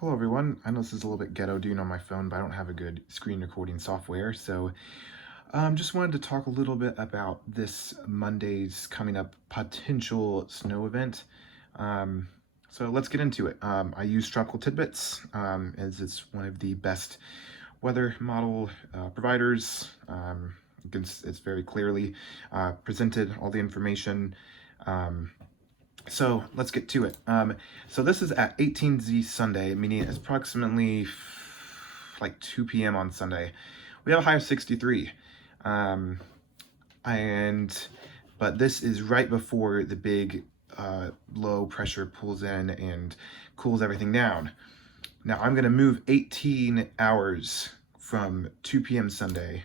Hello everyone. I know this is a little bit ghetto doing on my phone, but I don't have a good screen recording software. So just wanted to talk a little bit about this Monday's coming up potential snow event. Um, so let's get into it. I use Tropical Tidbits as it's one of the best weather model providers. It's very clearly presented all the information. Um, so let's get to it. So this is at 18Z Sunday, meaning it's approximately like 2 p.m. on Sunday. We have a high of 63. Um, and but this is right before the big low pressure pulls in and cools everything down. Now I'm gonna move 18 hours from 2 p.m. Sunday,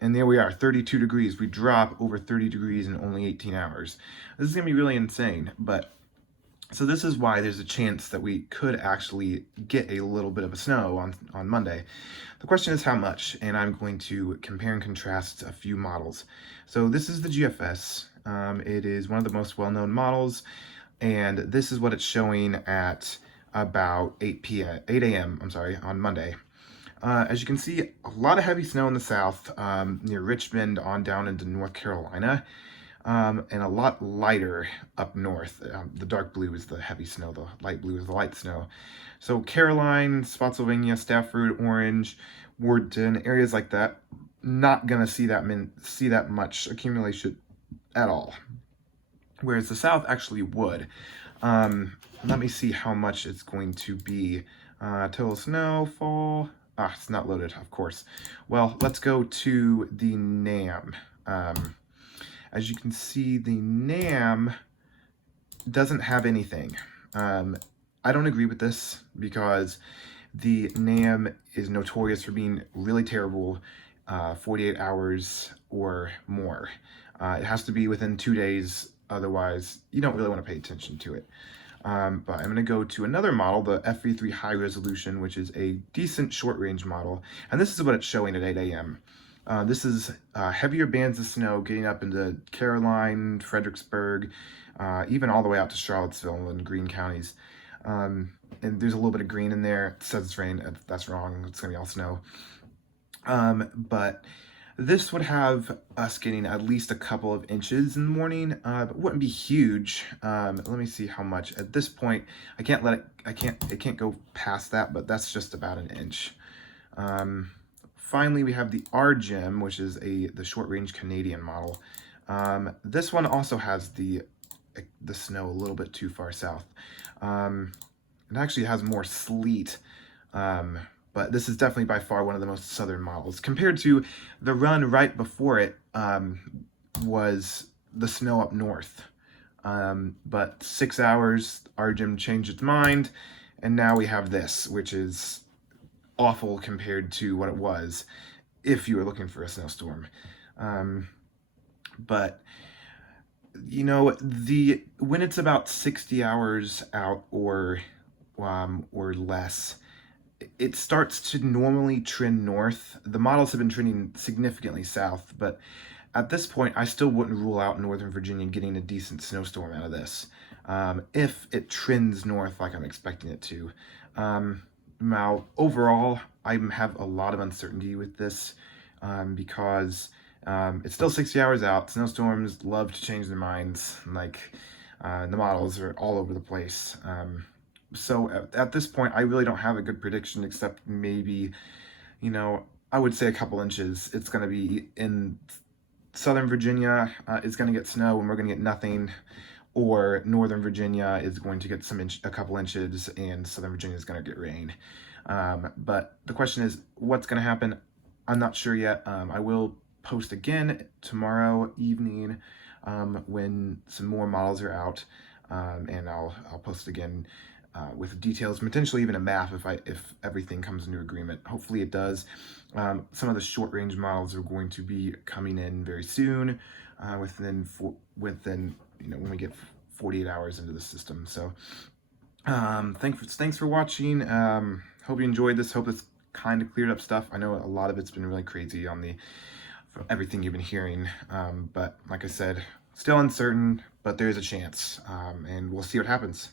and there we are, 32 degrees. We drop over 30 degrees in only 18 hours. This is gonna be really insane, but so this is why there's a chance that we could actually get a little bit of a snow on Monday. The question is how much, and I'm going to compare and contrast a few models. So this is the GFS. It is one of the most well-known models, and this is what it's showing at about 8 a.m. On Monday. As you can see, a lot of heavy snow in the south, near Richmond on down into North Carolina, and a lot lighter up north. The dark blue is the heavy snow, the light blue is the light snow. So Caroline, Spotsylvania, Stafford, Orange, Wharton, areas like that, not gonna see that much accumulation at all. Whereas the south actually would. Let me see how much it's going to be. Total snowfall. It's not loaded, of course. Well, let's go to the NAM. As you can see, the NAM doesn't have anything. I don't agree with this because the NAM is notorious for being really terrible 48 hours or more. It has to be within 2 days, otherwise you don't really want to pay attention to it. But I'm going to go to another model, the FV3 High Resolution, which is a decent short-range model, and this is what it's showing at 8 a.m. This is heavier bands of snow getting up into Caroline, Fredericksburg, even all the way out to Charlottesville and Greene counties. And there's a little bit of green in there. It says it's rain. That's wrong. It's going to be all snow. But this would have us getting at least a couple of inches in the morning, but wouldn't be huge. Let me see how much. At this point, it can't go past that, but that's just about an inch. Finally, we have the RGEM, which is the short-range Canadian model. This one also has the snow a little bit too far south. It actually has more sleet, but this is definitely by far one of the most southern models. Compared to the run right before it was the snow up north. But 6 hours, RGEM changed its mind, and now we have this, which is awful compared to what it was if you were looking for a snowstorm. But you know, when it's about 60 hours out or less, it starts to normally trend north. The models have been trending significantly south, but at this point, I still wouldn't rule out Northern Virginia getting a decent snowstorm out of this, if it trends north like I'm expecting it to. Now, overall, I have a lot of uncertainty with this because it's still 60 hours out. Snowstorms love to change their minds. The models are all over the place. So at this point, I really don't have a good prediction except maybe, I would say a couple inches. It's going to be in Southern Virginia is going to get snow and we're going to get nothing, or Northern Virginia is going to get a couple inches and Southern Virginia is going to get rain. But the question is, what's going to happen? I'm not sure yet. I will post again tomorrow evening when some more models are out, and I'll post again with details, potentially even a map if everything comes into agreement. Hopefully it does. Some of the short range models are going to be coming in very soon, within when we get 48 hours into the system. So thanks for watching. Hope you enjoyed this. Hope it's kind of cleared up stuff. I know a lot of it's been really crazy from everything you've been hearing, but like I said, still uncertain, but there is a chance, and we'll see what happens.